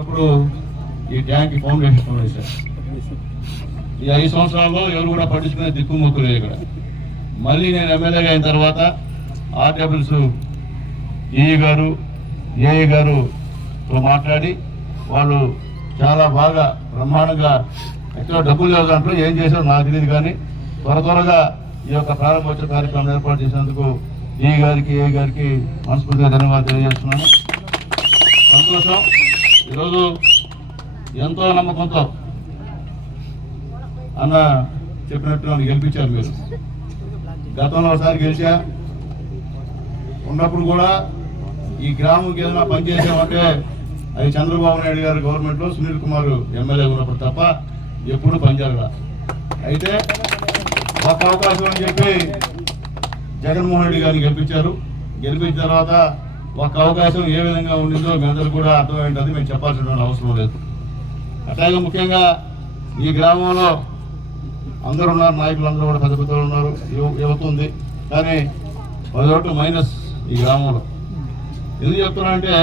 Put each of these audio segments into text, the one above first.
ఇప్పుడు ఈ tank foundation వేశారు. ఈ 5 సంవత్సరాల్లో ఎవరు కూడా పట్టించుకునే దిక్కుమొక్కు లేదు ఇక్కడ. మళ్ళీ నేను ఎమ్మెల్యేగా అయిన తర్వాత ఆర్డబ్ల్యూస్ ఈఈ గారు ఏఈ గారుతో మాట్లాడి వాళ్ళు చాలా బాగా బ్రహ్మాండంగా ఎక్కడ డబ్బులు లేవు దాంట్లో ఏం చేశారో నాకు తెలియదు, కానీ త్వరగా ఈ యొక్క ప్రారంభోత్సవ కార్యక్రమం ఏర్పాటు చేసినందుకు ఈఈ గారికి ఏఈ గారికి మనస్ఫూర్తిగా ధన్యవాదాలు తెలియజేస్తున్నాను. సంతోషం. ఈరోజు ఎంతో నమ్మకంతో అన్న చెప్పినట్టు నన్ను గెలిపించారు. మీరు గతంలో ఒకసారి గెలిచా ఉన్నప్పుడు కూడా ఈ గ్రామంకి ఏదైనా పనిచేసామంటే అది చంద్రబాబు నాయుడు గారి గవర్నమెంట్లో సునీల్ కుమార్ ఎమ్మెల్యే ఉన్నప్పుడు తప్ప ఎప్పుడు పనిచేయడా. అయితే ఒక అవకాశం అని చెప్పి జగన్మోహన్ రెడ్డి గారిని గెలిపించారు. గెలిపించిన తర్వాత ఒక అవకాశం ఏ విధంగా ఉండిందో మీ అందరూ కూడా అర్థమైంది. మేము చెప్పాల్సిన అవసరం లేదు. అట్లాగే ముఖ్యంగా ఈ గ్రామంలో అందరూ ఉన్నారు, నాయకులు అందరూ కూడా పెద్ద పెద్దలు ఉన్నారు, యువత ఉంది. కానీ 10 మైనస్ ఈ గ్రామంలో. ఎందుకు చెప్తున్నానంటే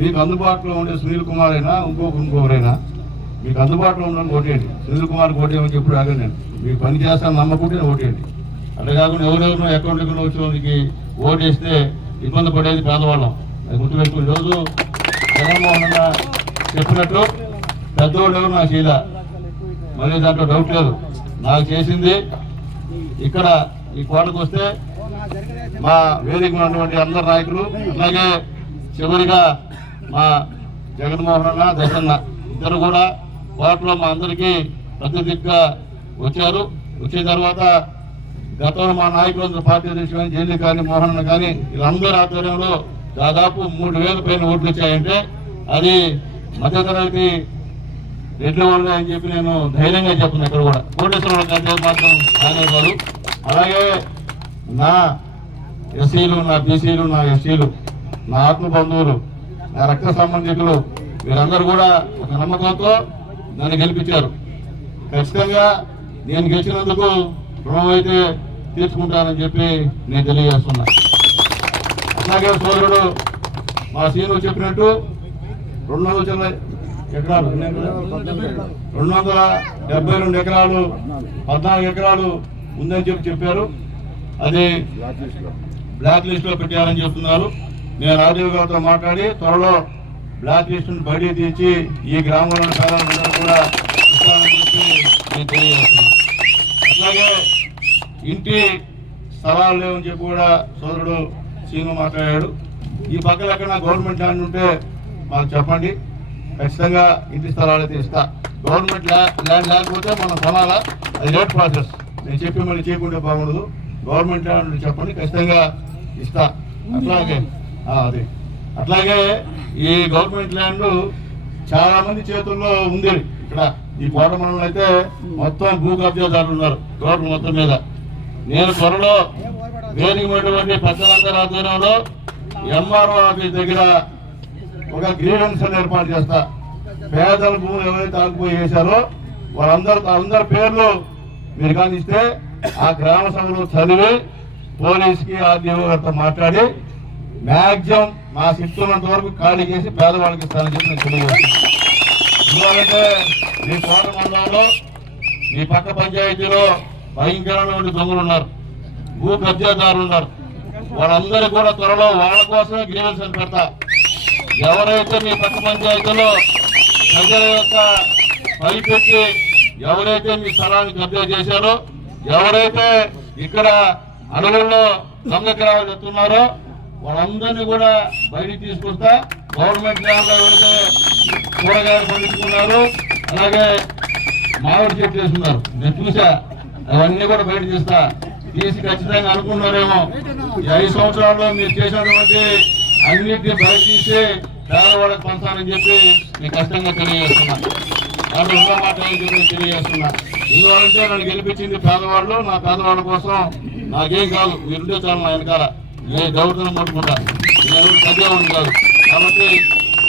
మీకు అందుబాటులో ఉండే సునీల్ కుమార్ అయినా ఇంకొకరైనా మీకు అందుబాటులో ఉండని ఓటేయండి. సునీల్ కుమార్ ఓటేయమని ఎప్పుడు ఆగండి. నేను మీకు పని చేస్తాను నమ్మకుంటే ఓటేయండి. అట్లా కాకుండా ఎవరెవరినో అకౌంట్ వచ్చేవారికి ఓటేస్తే ఇబ్బంది పడేది పేదవాళ్ళం. అది గుర్తుపెట్టుకుని రోజు జగన్మోహన్ చెప్పినట్టు పెద్దవాళ్ళు ఎవరు నాకు చేయలే, మళ్ళీ దాంట్లో డౌట్ లేదు. నాకు చేసింది ఇక్కడ ఈ కోటకు వస్తే మా వేదిక ఉన్నటువంటి అందరు నాయకులు, అలాగే చివరిగా మా జగన్మోహన్ అన్న దశన్న ఇద్దరు కూడా కోటలో మా అందరికీ ప్రతినిధిగా వచ్చారు. వచ్చిన తర్వాత గతంలో మా నాయకులందరూ పార్టీ అధ్యక్షులు జైలు కానీ మోహన్ అన్న కానీ వీళ్ళందరూ ఆధ్వర్యంలో దాదాపు 3000 పైన ఓట్లు వచ్చాయంటే అది మధ్యతరగతి రెడ్ల వాళ్ళు అని చెప్పి నేను ధైర్యంగా చెప్తున్నాను. ఇక్కడ కూడా కోటేశ్వరరావు కంటే మాత్రం కానే కాదు. అలాగే నా ఎస్సీలు, నా బీసీలు, నా ఎస్సీలు, నా ఆత్మ బంధువులు, నా రక్త సంబంధికులు వీరందరూ కూడా ఒక నమ్మకంతో నన్ను గెలిపించారు. ఖచ్చితంగా నేను గెలిచినందుకు రుణం అయితే తీర్చుకుంటానని చెప్పి నేను తెలియజేస్తున్నా. అలాగే సోదరుడు మా సీను చెప్పినట్టు 200 ఎకరాలు 272 ఎకరాలు 14 ఎకరాలు ఉందని చెప్పారు. అది బ్లాక్ లిస్ట్ లో పెట్టారని చెప్తున్నారు. నేను రాజీవ్ గారితో మాట్లాడి త్వరలో బ్లాక్ లిస్ట్ బయట తీసి ఈ గ్రామంలో పేదలందరూ కూడా ఇస్తారని చెప్పి నేను తెలియజేస్తున్నాను. అట్లాగే ఇంటి స్థలాలు లేవని చెప్పి కూడా సోదరుడు సీను మాట్లాడాడు. ఈ పక్కన ఎక్కడ గవర్నమెంట్ ల్యాండ్ ఉంటే మాకు చెప్పండి, ఖచ్చితంగా ఇంటి స్థలాలు అయితే ఇస్తా. గవర్నమెంట్ ల్యాండ్ లేకపోతే మనం కొనాలా, అది రేట్ ప్రాసెస్. నేను చెప్పి మళ్ళీ చేయకుండా బాగుండదు. గవర్నమెంట్ ల్యాండ్ చెప్పండి, ఖచ్చితంగా ఇస్తా. అట్లాగే ఈ గవర్నమెంట్ ల్యాండ్ చాలా మంది చేతుల్లో ఉంది. ఇక్కడ ఈ కోటమండలం అయితే మొత్తం భూ కబ్జాదారులు ఉన్నారు గవర్నమెంట్ మొత్తం మీద. నేను త్వరలో వేదికమైనటువంటి పెద్దలందరి ఆధ్వర్యంలో ఎంఆర్ఓ ఆఫీస్ దగ్గర ఒక గ్రీవెన్స్ ఏర్పాటు చేస్తా. పేదల భూములు ఎవరైతే ఆగిపోయి వేశారో అందరి పేర్లు మీరు కానిస్తే ఆ గ్రామ సభలో చదివి పోలీసుకి ఆర్డీఓ గారితో మాట్లాడి మ్యాక్సిమం మా శక్తున్నంత వరకు ఖాళీ చేసి పేదవాళ్ళకి ఇస్తానని చెప్పి నేను తెలియజేస్తాను. ఎందుకంటే మీ కోట మండలంలో మీ పక్క పంచాయతీలో భయంకరమైన దొంగలు ఉన్నారు, భూ కబ్జాదారులు ఉన్నారు. వాళ్ళందరూ కూడా త్వరలో వాళ్ళ కోసమే గ్రీవెన్స్ పెడతా. ఎవరైతే మీ పక్క పంచాయతీలో ప్రజల యొక్క పైపెట్టి ఎవరైతే మీ స్థలాన్ని కబ్జా చేశారో, ఎవరైతే ఇక్కడ అడవుల్లో దొంగకరాలు చెప్తున్నారో వాళ్ళందరినీ కూడా బయటికి తీసుకొస్తా. గవర్నమెంట్ ల్యాండ్లో ఎవరైతే కూరగాయలు పండించుకున్నారు, అలాగే మామిడి చెట్లు వేస్తున్నారు, నేను చూసా, అవన్నీ కూడా బయట తీస్తా. తీసి ఖచ్చితంగా అనుకున్నారేమో ఈ 5 సంవత్సరాల్లో మీరు చేసినటువంటి అన్నింటినీ బయట తీసి పేదవాళ్ళకి పంచాలని చెప్పి నేను కష్టంగా తెలియజేస్తున్నా. దాంట్లో ఇంకా మాట్లాడాలని తెలియజేస్తున్నా. ఎందువల్లంటే నన్ను గెలిపించింది పేదవాళ్ళు. నా పేదవాళ్ళ కోసం నాకేం కాదు, మీరుంటే చాలు నా వెనకాల. ఏ దౌర్జన్యం పట్టుకుంటా, నేను చదివేవాడిని కాదు. కాబట్టి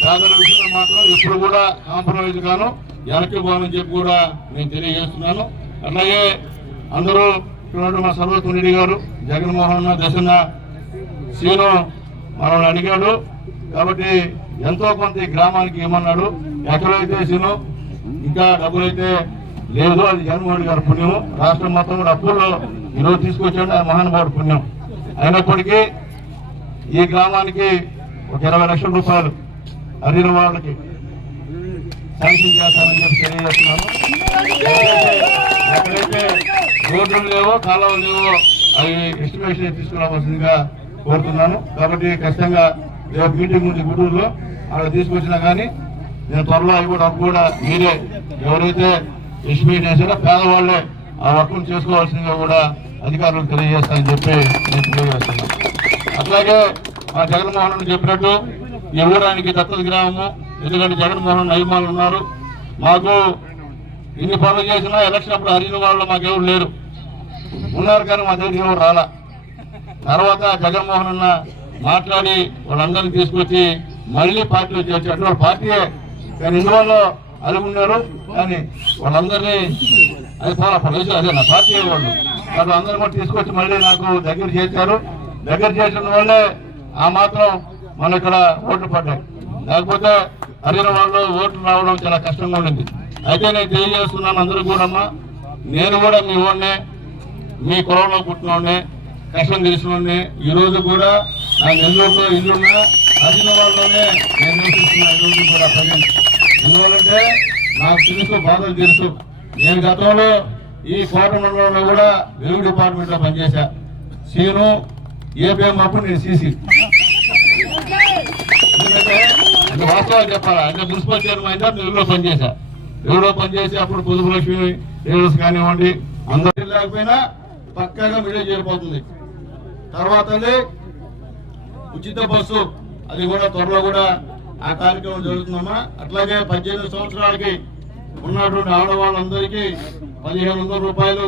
పేదల విషయంలో మాత్రం ఎప్పుడు కూడా కాంప్రమైజ్ గాను వెనక్కి పోవాలని చెప్పి కూడా నేను తెలియజేస్తున్నాను. అలాగే అందరూ మా సర్వోత్తమ రెడ్డి గారు, జగన్మోహన్ దశన్న సీను మనల్ని అడిగాడు. కాబట్టి ఎంతో కొంత ఈ గ్రామానికి ఇవ్వమన్నాడు. ఎక్కడైతే సీను ఇంకా డబ్బులైతే లేదు, అది జగన్మోహన్ గారి పుణ్యం. రాష్ట్రం మొత్తం కూడా అప్పుల్లో ఈరోజు తీసుకొచ్చాడు, అది మహానుభావుడు పుణ్యం. అయినప్పటికీ ఈ గ్రామానికి ఒక 20 లక్షల రూపాయలు అడిగిన వాళ్ళకి శాంక్షన్ చేస్తానని చెప్పి తెలియజేస్తున్నాను. ఎక్కడైతే రోడ్లు లేవో కాలువలు లేవో అవి ఎస్టిమేషన్ తీసుకురావాల్సిందిగా కోరుతున్నాను. కాబట్టి ఖచ్చితంగా రేపు మీటింగ్ ఉంది గుంటూరులో, అక్కడ తీసుకొచ్చినా కానీ నేను త్వరలో అవి కూడా మీరే ఎవరైతే ఎస్టిమేట్ చేశారో పేదవాళ్లే ఆ వర్క్ను చేసుకోవాల్సిందిగా కూడా అధికారులకు తెలియజేస్తానని చెప్పి నేను తెలియజేస్తున్నాను. అట్లాగే మా జగన్మోహన్ చెప్పినట్టు ఈ ఊరానికి దత్తత గ్రామము, ఎందుకంటే జగన్మోహన్ అభిమానులు ఉన్నారు. మాకు ఇన్ని పనులు చేసినా ఎలక్షన్ అప్పుడు అడిగిన వాళ్ళు మాకెవరు లేరు, ఉన్నారు కానీ మా దగ్గర ఎవరు రాలా. తర్వాత జగన్మోహన్ అన్న మాట్లాడి వాళ్ళందరినీ తీసుకొచ్చి మళ్ళీ పార్టీలో చేర్చారు. వాళ్ళ పార్టీయే కానీ ఇందువల్ల అనుకున్నారు, కానీ వాళ్ళందరినీ అది అదే నా పార్టీ వాళ్ళు అందరూ కూడా తీసుకొచ్చి మళ్ళీ నాకు దగ్గర చేశారు. దగ్గర చేసిన వాళ్ళే ఆ మాత్రం మన ఇక్కడ ఓట్లు పడ్డాయి. లేకపోతే అడిగిన వాళ్ళు ఓట్లు రావడం చాలా కష్టంగా ఉండింది. అయితే నేను తెలియజేస్తున్నాను అందరూ కూడా, నేను కూడా మీ వాడినే, మీ కులంలో పుట్టినోడిని, కష్టం తెలిసినోడిని. ఈ రోజు కూడా నా నెల్లూరులో ఇల్లున్నా అడిగిన వాళ్ళలోనే నేను నివసిస్తున్నాను. ఈ రోజు కూడా ప్రజెంట్ ఎందువల్లంటే నాకు తెలుసు, బాధలు తెలుసు. నేను గతంలో ఈ కోట మండలంలో కూడా వెలుగు డిపార్ట్మెంట్ లో పనిచేశా. సీను ఏపీఎం అప్పుడు నేను సీసీ. ఎందుకంటే వాస్తవాలు చెప్పాలా, అంటే మున్సిపల్ చైర్మన్ అయితే వెలుగులో పనిచేశా. వెలుగులో పనిచేసి అప్పుడు పొదుపు లక్ష్మి లీడర్స్ కానివ్వండి అందరూ లేకపోయినా పక్కాగా విలేజ్ చేరిపోతుంది. తర్వాత ఉచిత బస్సు అది కూడా త్వరలో కూడా ఆ కార్యక్రమం జరుగుతుందమ్మా. అట్లాగే 18 సంవత్సరాలకి ఉన్నటువంటి ఆడవాళ్ళందరికీ 1500 రూపాయలు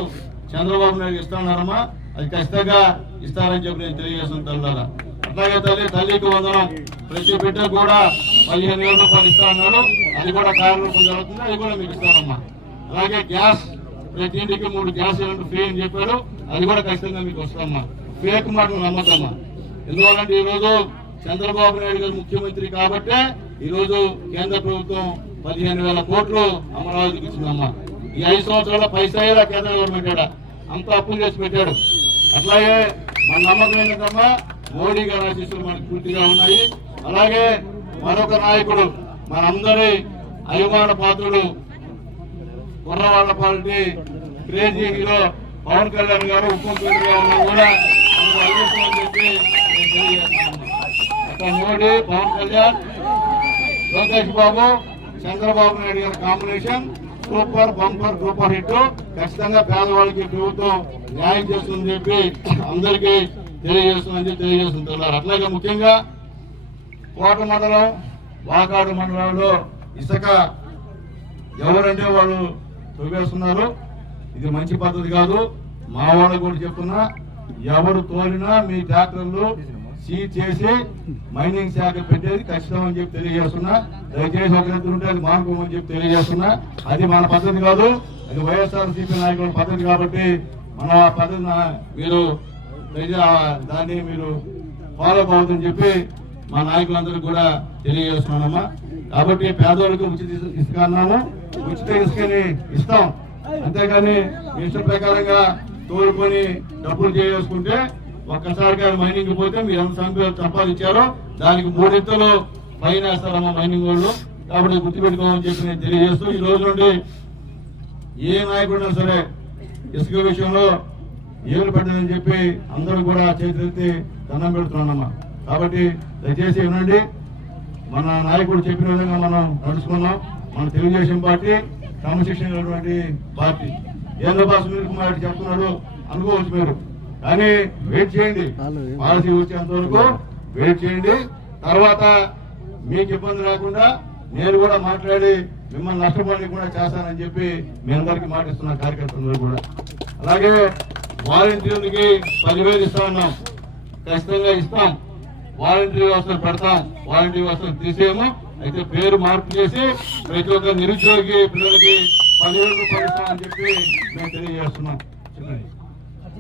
చంద్రబాబు నాయుడు ఇస్తున్నారమ్మా. అది ఖచ్చితంగా ఇస్తారని చెప్పి నేను తెలియజేస్తాను తల్లారా. అట్లాగే తల్లికి వందనం ప్రతి బిడ్డ కూడా 15,000 రూపాయలు ఇస్తా అన్నాడు. అది కూడా కార్యరూపం జరుగుతుంది, అది కూడా మీకు ఇస్తారమ్మా. అలాగే గ్యాస్ ప్రతి ఇంటికి 3 గ్యాస్ సిలిండర్ ఫ్రీ అని చెప్పాడు, అది కూడా ఖచ్చితంగా మీకు వస్తామమ్మా. ఫేక్ మాటలు నమ్మకమ్మా. ఎందువల్లంటే ఈ రోజు చంద్రబాబు నాయుడు గారు ముఖ్యమంత్రి కాబట్టే ఈ రోజు కేంద్ర ప్రభుత్వం 15,000 కోట్లు అమరావతికి ఇచ్చిందమ్మా. ఈ 5 సంవత్సరాల పైసా కేంద్ర గవర్నమెంట్ అంత అప్పులు చేసి పెట్టాడు. అట్లాగే మన నమ్మకం ఏంటమ్మా, మోడీ గారి ఆశీస్సులు మనకు పూర్తిగా ఉన్నాయి. అలాగే మరొక నాయకుడు మనందరి అభిమాన పాత్రుడు కుర్రవాళ్ల party crazy hero Pawan Kalyan గారు ఉప ముఖ్యమంత్రిగా ఉన్నా కూడా అని చెప్పి నేను తెలియజేస్తున్నాను. అక్కడ మోడీ, పవన్ కళ్యాణ్, లోకేష్ బాబు, చంద్రబాబు నాయుడు గారి combination super bumper super hit. ఖచ్చితంగా పేదవాళ్ళకి ప్రభుత్వం న్యాయం చేస్తుందని చెప్పి అందరికీ తెలియజేస్తున్నారు. అట్లాగే ముఖ్యంగా కోట మండలం, వాకాడు మండలంలో ఇసుక ఎవరంటే వాళ్ళు తవ్వేస్తున్నారు. ఇది మంచి పద్ధతి కాదు. మా వాళ్ళకు కూడా చెప్తున్నా, ఎవరు తోలినా మీ ట్రాక్టర్లు సీజ్ చేసి మైనింగ్ శాఖ పెట్టేది ఖచ్చితం అని చెప్పి తెలియజేస్తున్నా. దయచేసి ఒక ఎత్తు ఉంటే అది మానుకోమని చెప్పి తెలియజేస్తున్నా. అది మన పద్ధతి కాదు, అది వైఎస్ఆర్సీపీ నాయకుల పద్ధతి. కాబట్టి మన పద్ధతి మీరు దాన్ని మీరు ఫాలో అవుతుందని చెప్పి మా నాయకులందరికీ కూడా తెలియజేస్తున్నామమ్మా. కాబట్టి పేదవాళ్ళకి ఉచిత ఇసుక అన్నాము, ఉచిత ఇసుకని ఇస్తాం. అంతేగాని మీ ఇష్ట ప్రకారంగా తోలుకొని డబ్బులు చేసుకుంటే ఒక్కసారిగా మైనింగ్ పోతే మీరు ఎంత సంపాదించారో దానికి 3 ఇంతలు ఫైన్ వేస్తారమ్మా మైనింగ్ వాళ్ళు. కాబట్టి గుర్తుపెట్టుకోమని చెప్పి నేను తెలియజేస్తూ, ఈ రోజు నుండి ఏ నాయకుడినా సరే ఇసుక విషయంలో ఏలు పెట్టదని చెప్పి అందరూ కూడా చేతులెత్తి దండం పెడుతున్నానమ్మా. కాబట్టి దయచేసి వినండి, మన నాయకుడు చెప్పిన విధంగా మనం నడుచుకున్నాం. మన తెలుగుదేశం పార్టీ క్రమశిక్షణ పార్టీ. ఏంద్రబాబు సునీల్ కుమార్ రెడ్డి చెప్తున్నాడు అనుకోవచ్చు మీరు, కానీ వెయిట్ చేయండి, పాలసీ వచ్చేంత వరకు వెయిట్ చేయండి. తర్వాత మీకు ఇబ్బంది రాకుండా నేను కూడా మాట్లాడి మిమ్మల్ని నష్టపోయి కూడా చేస్తానని చెప్పి మీ అందరికీ మాటిస్తున్న కార్యకర్తలందరూ కూడా. అలాగే వాలంటీర్లకి 10,000 ఇస్తా ఉన్నాం, ఖచ్చితంగా ఇస్తాం. వాలంటీర్ వ్యవస్థను పెడతాం, వాలంటీర్ వ్యవస్థను తీసేయము. అయితే పేరు మార్పు చేసి ప్రతి ఒక్క నిరుద్యోగి పిల్లలకి 10,000 రూపాయలు ఇస్తామని చెప్పి మేము తెలియజేస్తున్నాం.